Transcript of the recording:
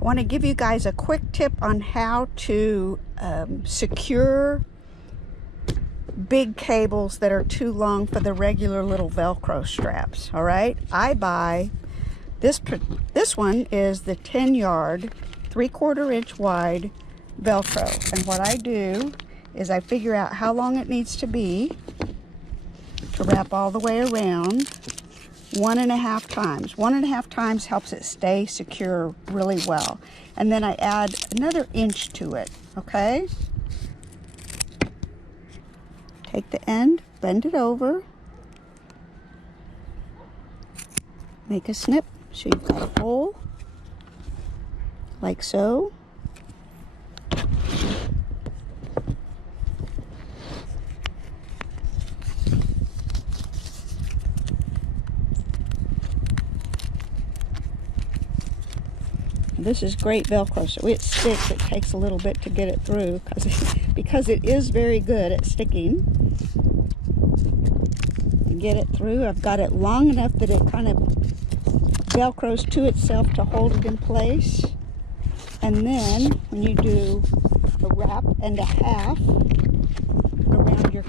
I want to give you guys a quick tip on how to secure big cables that are too long for the regular little Velcro straps. All right, I buy this one is the 10-yard 3/4 inch wide Velcro, and what I do is I figure out how long it needs to be to wrap all the way around. 1.5 times. 1.5 times helps it stay secure really well. And then I add another inch to it, okay? Take the end, bend it over, make a snip so you've got a hole, like so. This is great Velcro, so it sticks. It takes a little bit to get it through because it is very good at sticking. And get it through. I've got it long enough that it kind of Velcros to itself to hold it in place. And then when you do the wrap and a half around your